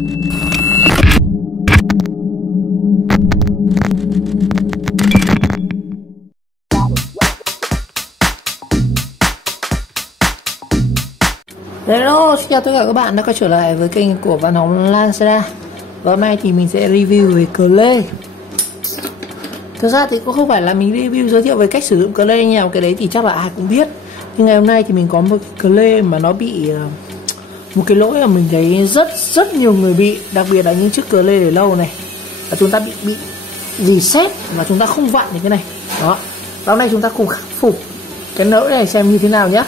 Hello, xin chào tất cả các bạn đã quay trở lại với kênh của Văn Hóng Lazada. Và hôm nay thì mình sẽ review về Clay. Thực ra thì cũng không phải là mình review giới thiệu về cách sử dụng Clay nhau, cái đấy thì chắc là ai cũng biết. Nhưng ngày hôm nay thì mình có một Clay mà nó bị một cái lỗi mà mình thấy rất nhiều người bị, đặc biệt là những chiếc Clay để lâu này, và chúng ta bị reset và chúng ta không vặn được cái này. Đó. Và hôm nay chúng ta cùng khắc phục cái lỗi này xem như thế nào nhé.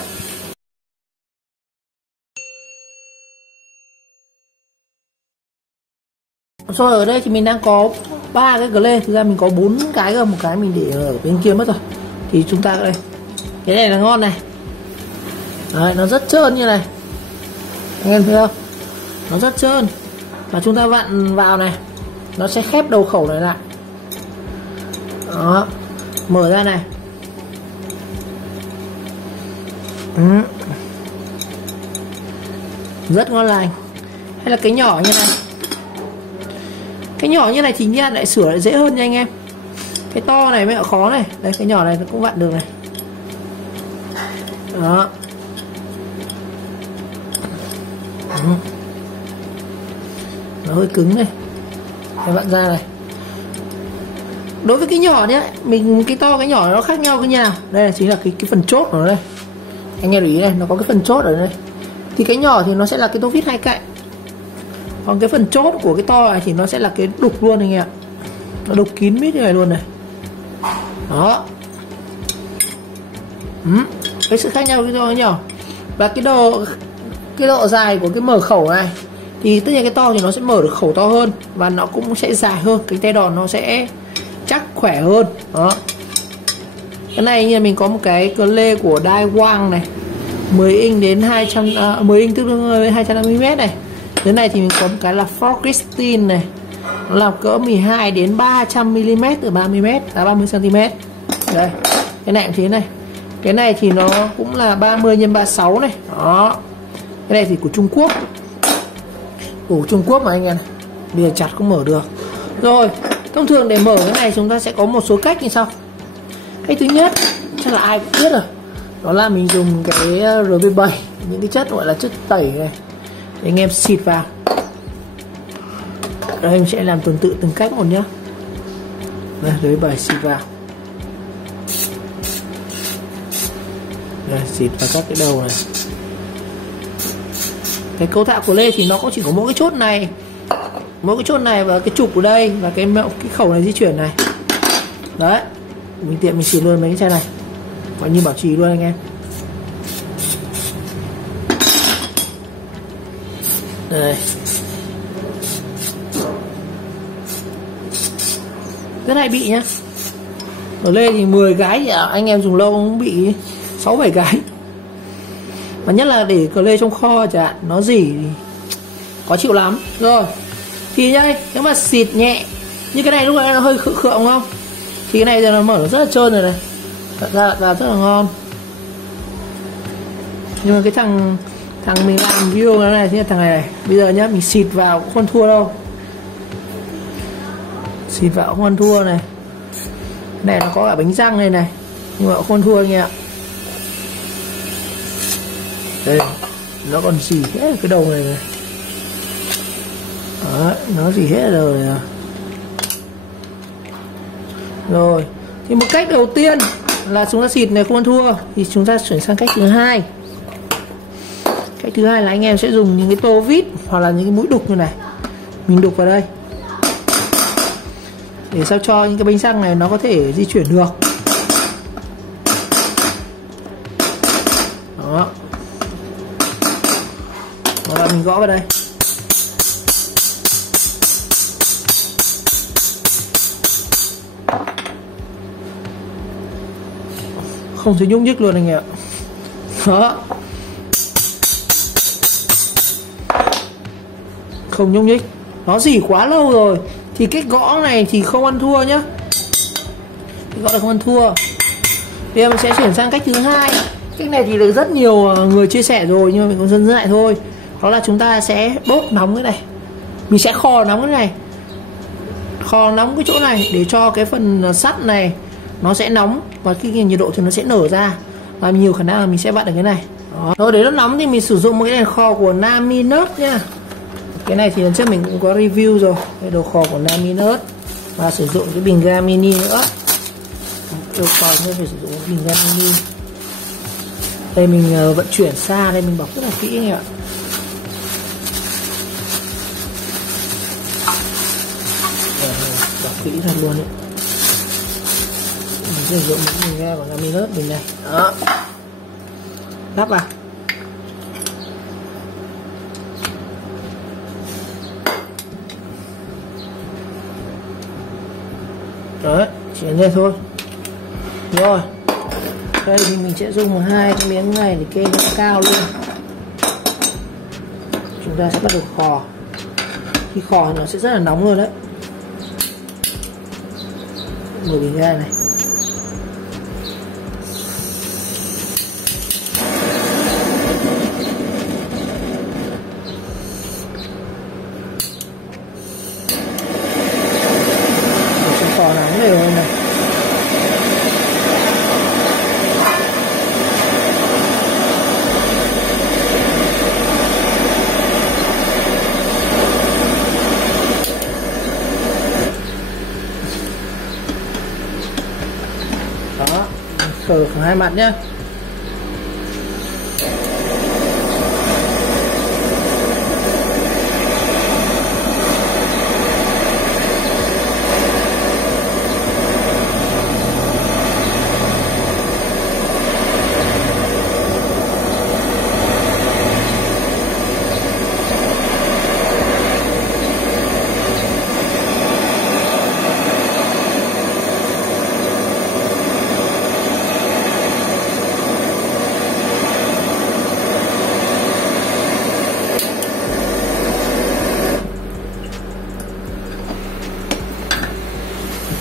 Rồi ở đây thì mình đang có 3 cái Clay, thực ra mình có 4 cái rồi, một cái mình để ở bên kia mất rồi. Thì chúng ta đây, cái này là ngon này. Đấy, nó rất trơn như này, anh em thấy không? Nó rất trơn, và chúng ta vặn vào này, nó sẽ khép đầu khẩu này lại. Đó, mở ra này. Rất ngon lành. Hay là cái nhỏ như này. Cái nhỏ như này thì nha lại sửa lại dễ hơn nha anh em. Cái to này mới khó này. Đây, cái nhỏ này nó cũng vặn được này. Đó. Nó hơi cứng này. Để vặn ra này. Đối với cái nhỏ nhé, mình cái to cái nhỏ nó khác nhau với nhau. Đây là chính là cái phần chốt của nó đây. Anh em để ý này, nó có cái phần chốt ở đây. Thì cái nhỏ thì nó sẽ là cái tô vít hai cạnh. Còn cái phần chốt của cái to này thì nó sẽ là cái đục luôn anh em ạ. Nó đục kín mít như này luôn này. Đó. Cái sự khác nhau cái to cái nhỏ. Và cái độ dài của cái mở khẩu này thì tất nhiên cái to thì nó sẽ mở được khẩu to hơn, và nó cũng sẽ dài hơn, cái tay đòn nó sẽ chắc khỏe hơn. Đó. Cái này như mình có một cái Clay của Daiwang này, 10 inch đến 10 inch tức là 250mm này. Cái này thì mình có một cái là Fort Christine này, nó làm cỡ 12 đến 300mm từ 30m à 30cm. Đây, cái này cũng thế này. Cái này thì nó cũng là 30 x 36 này. Đó. Cái này thì của Trung Quốc. Của Trung Quốc mà anh em này. Bây giờ chặt không mở được. Rồi, thông thường để mở cái này chúng ta sẽ có một số cách như sau. Cách thứ nhất, chắc là ai cũng biết rồi. Đó là mình dùng cái RB7, những cái chất gọi là chất tẩy này, để anh em xịt vào. Đây mình sẽ làm tuần tự từng cách một nhá. Đây, RB7 xịt vào. Đây, xịt vào các cái đầu này. Cái cấu tạo của Lê thì nó cũng chỉ có mỗi cái chốt này, mỗi cái chốt này và cái trục ở đây, và cái khẩu này di chuyển này. Đấy, mình tiện mình xịt luôn mấy cái chai này, coi như bảo trì luôn anh em. Đây. Rất hay bị nhá. Ở Lê thì 10 cái thì anh em dùng lâu cũng bị 6-7 cái. Mà nhất là để Clay trong kho chẳng hạn, nó dỉ thì khó chịu lắm. Rồi thì đây, nếu mà xịt nhẹ như cái này lúc nãy nó hơi khựng không, thì cái này giờ nó mở rất là trơn rồi này, thật ra là rất là ngon. Nhưng mà cái thằng mình làm video nó này, thì thằng này bây giờ nhá, mình xịt vào cũng không thua đâu, xịt vào cũng không thua này. Cái này nó có cả bánh răng này này, nhưng mà cũng không thua anh em ạ. Đây, nó còn xì hết cái đầu này này. Đó, nó xì hết rồi này. Rồi, thì một cách đầu tiên là chúng ta xịt này không ăn thua, thì chúng ta chuyển sang cách thứ hai. Cách thứ hai là anh em sẽ dùng những cái tô vít hoặc là những cái mũi đục như này, mình đục vào đây để sao cho những cái bánh răng này nó có thể di chuyển được. Đó. Và mình gõ vào đây. Không thấy nhúc nhích luôn anh em ạ. Đó. Không nhúc nhích. Nó dỉ quá lâu rồi. Thì cách gõ này thì không ăn thua nhá. Cách gõ là không ăn thua. Bây giờ mình sẽ chuyển sang cách thứ hai. Cách này thì được rất nhiều người chia sẻ rồi, nhưng mà mình cũng dẫn lại thôi. Đó là chúng ta sẽ đốt nóng cái này. Mình sẽ kho nóng cái này, kho nóng cái chỗ này để cho cái phần sắt này nó sẽ nóng, và khi nhiệt độ thì nó sẽ nở ra, và nhiều khả năng là mình sẽ vặn được cái này. Đó. Rồi để nó nóng thì mình sử dụng một cái đèn kho của Naminus nha. Cái này thì lần trước mình cũng có review rồi, cái đồ kho của Naminus, và sử dụng cái bình ga mini nữa. Yêu cầu nên phải sử dụng bình ga mini. Đây mình vận chuyển xa, đây mình bọc rất là kỹ anh ạ. Bọc kỹ thật luôn đấy. Mình sử dụng những bình ga của Naminus mình này. Đó. Lắp vào. Đấy, chỉ đến đây thôi. Rồi. Đây thì mình sẽ dùng hai cái miếng này để kê nó cao luôn. Chúng ta sẽ bắt đầu khò. Khi khò thì nó sẽ rất là nóng luôn đấy. Mở bình ga này. Khò nóng đều hơn này. Đó, khử hai mặt nhé.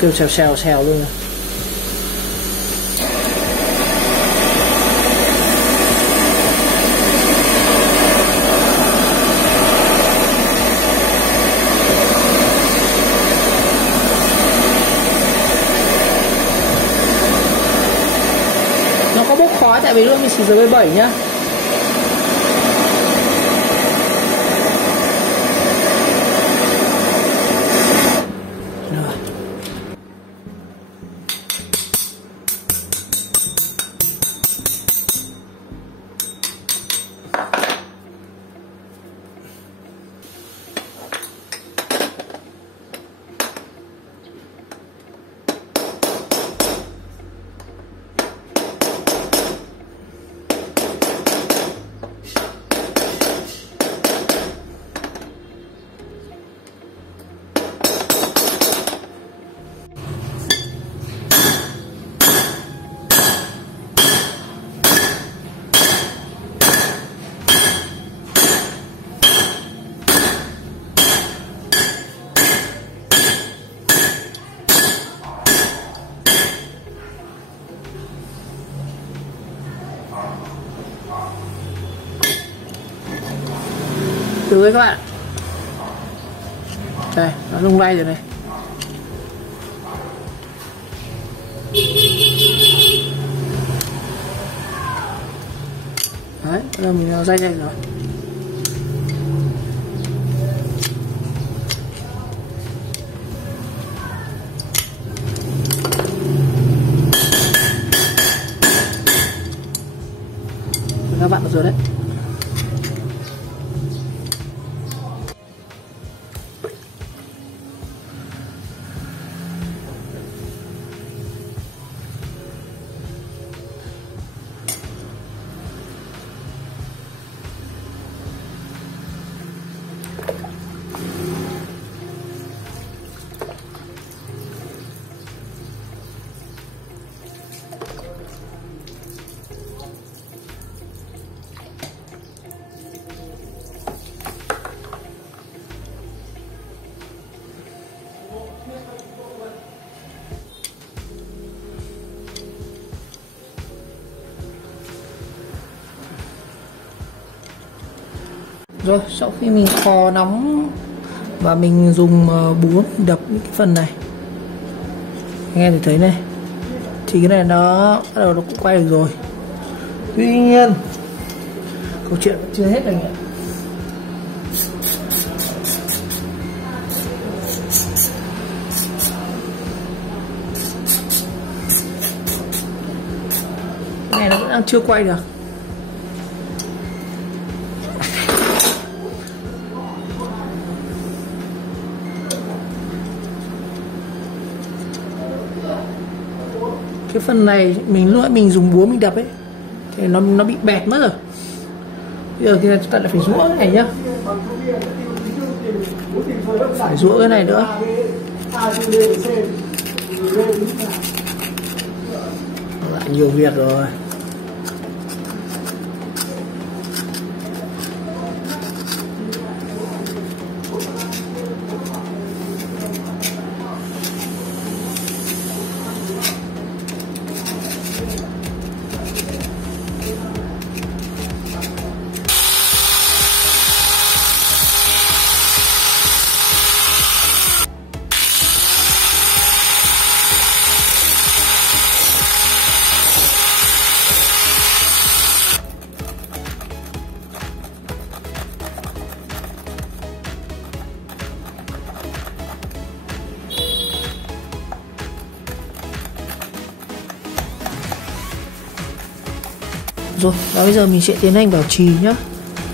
Kêu xèo xèo luôn. Nó có bốc khói tại vì lúc mình xịt RB7 nhá. Từ đấy các bạn. Đây, nó lung lay rồi này. Đấy, bây giờ mình dây rồi. Các bạn được rồi đấy. Rồi sau khi mình kho nóng và mình dùng búa đập những cái phần này, nghe thì thấy này, thì cái này nó bắt đầu nó cũng quay được rồi. Tuy nhiên câu chuyện vẫn chưa hết anh ạ. Cái này nó vẫn đang chưa quay được. Cái phần này lúc nãy mình dùng búa mình đập ấy thì nó bị bẹt mất rồi. Bây giờ thì chúng ta lại phải rũa cái này nhá, phải rũa cái này nữa. Lại nhiều việc rồi. Rồi, và bây giờ mình sẽ tiến hành vào chì nhá.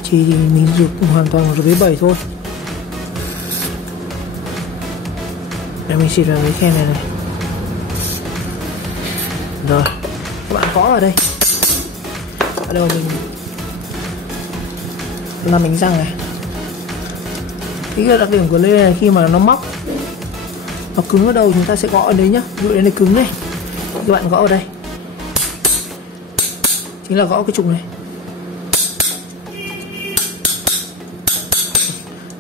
Chì thì mình dùng hoàn toàn RV7 thôi. Để mình xịt vào cái khe này này. Rồi, các bạn gõ vào đây. Ở đây mình răng này. Cái đặc điểm của lê này khi mà nó móc, nó cứng ở đâu chúng ta sẽ gõ ở đấy nhá. Ví dụ đây này cứng này, các bạn gõ ở đây, chính là gõ cái trục này.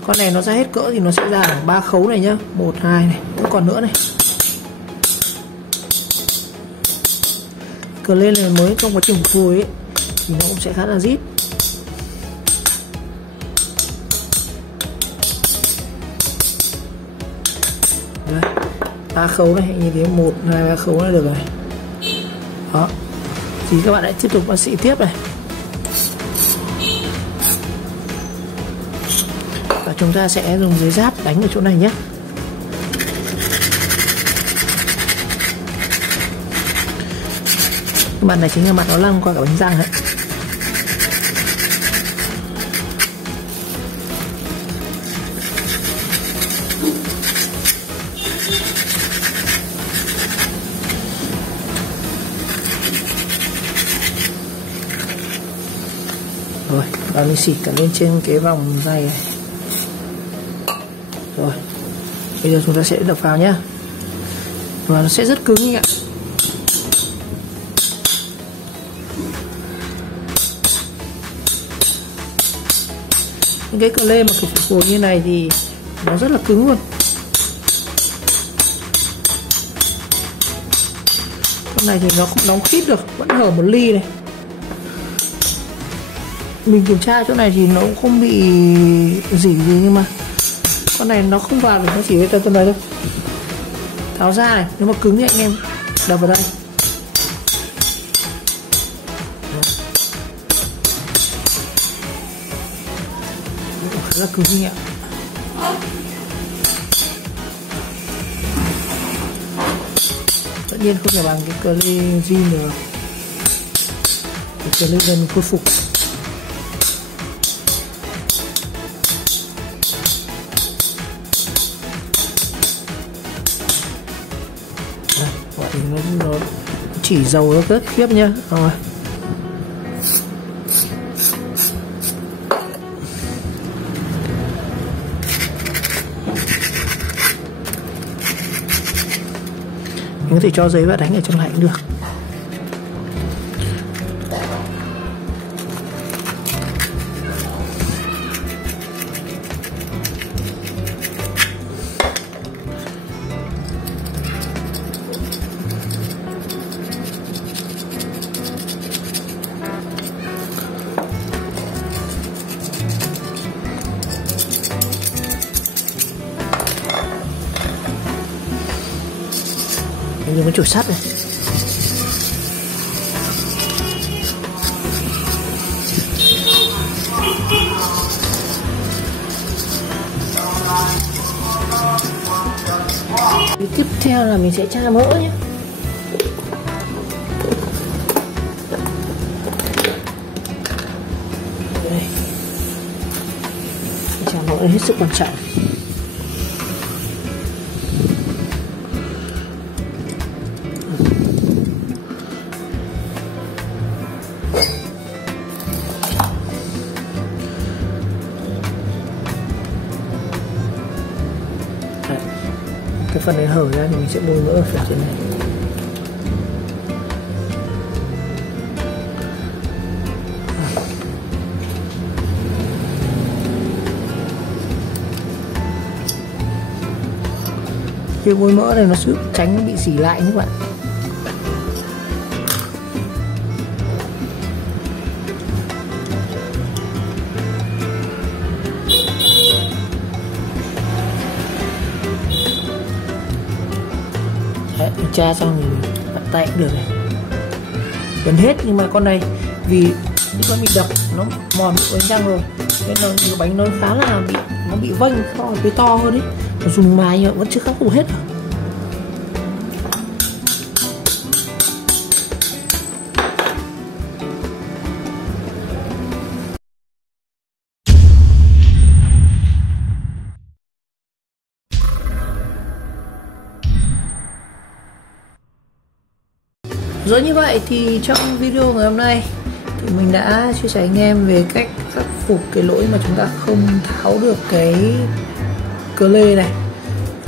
Con này nó ra hết cỡ thì nó sẽ ra ở 3 khấu này nhá, 1, 2 này, cũng còn nữa này. Cờ lên này mới trong quá trình phôi ấy thì nó cũng sẽ khá là rít. Đây, 3 khấu này, như thế 1, 2, 3 khấu là được rồi. Đó. Thì các bạn hãy tiếp tục bác sĩ tiếp này. Và chúng ta sẽ dùng giấy giáp đánh ở chỗ này nhé. Cái mặt này chính là mặt nó lăn qua cả bánh răng đấy. Rồi, và mình xịt cả lên trên cái vòng dây này. Rồi, bây giờ chúng ta sẽ đập vào nhá. Và nó sẽ rất cứng anh ạ. Những cái cờ lê mà kiểu phổi như này thì nó rất là cứng luôn. Con này thì nó không đóng khít được, vẫn hở một ly này. Mình kiểm tra chỗ này thì nó cũng không bị rỉ gì, nhưng mà con này nó không vào được, nó chỉ cái tầm này thôi. Tháo ra này, nếu mà cứng thì anh em đập vào đây. Khá là cứng anh ạ. Tất nhiên không thể bằng cái cờ lê zin được. Cái cờ lê dần khôi phục. Nó chỉ dầu nó rất khiếp nhá. Rồi, mình có thể cho giấy vào đánh ở trong này cũng được. dùng cái chổi sắt này. Tiếp theo là mình sẽ tra mỡ nhé. Đây. Tra mỡ hết sức quan trọng. Cái phần này hở ra thì mình sẽ bôi mỡ ở phần trên này. Cái bôi mỡ này nó giúp tránh nó bị xỉ lại các bạn. Đấy, mình tra xong thì bắt tay cũng được này. Gần hết, nhưng mà con này vì nó bị đập, nó mòn bánh răng rồi nên là cái bánh nó khá là bị vênh, so với cái to hơn đấy. Nó dùng mài nhưng vẫn chưa khắc phục hết. Rồi như vậy thì trong video ngày hôm nay thì mình đã chia sẻ anh em về cách khắc phục cái lỗi mà chúng ta không tháo được cái cờ lê này,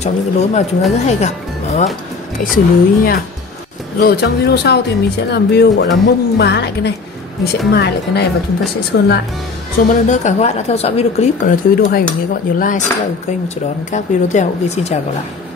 trong những cái lỗi mà chúng ta rất hay gặp. Đó, cách xử lý nha. Rồi trong video sau thì mình sẽ làm video gọi là mông má lại cái này, mình sẽ mài lại cái này và chúng ta sẽ sơn lại. Rồi một lần nữa cảm ơn các bạn đã theo dõi video clip, và nếu thấy video hay mình nhớ các bạn nhớ like, subscribe kênh và chờ đón các video tiếp theo. Ok, xin chào và gặp lại.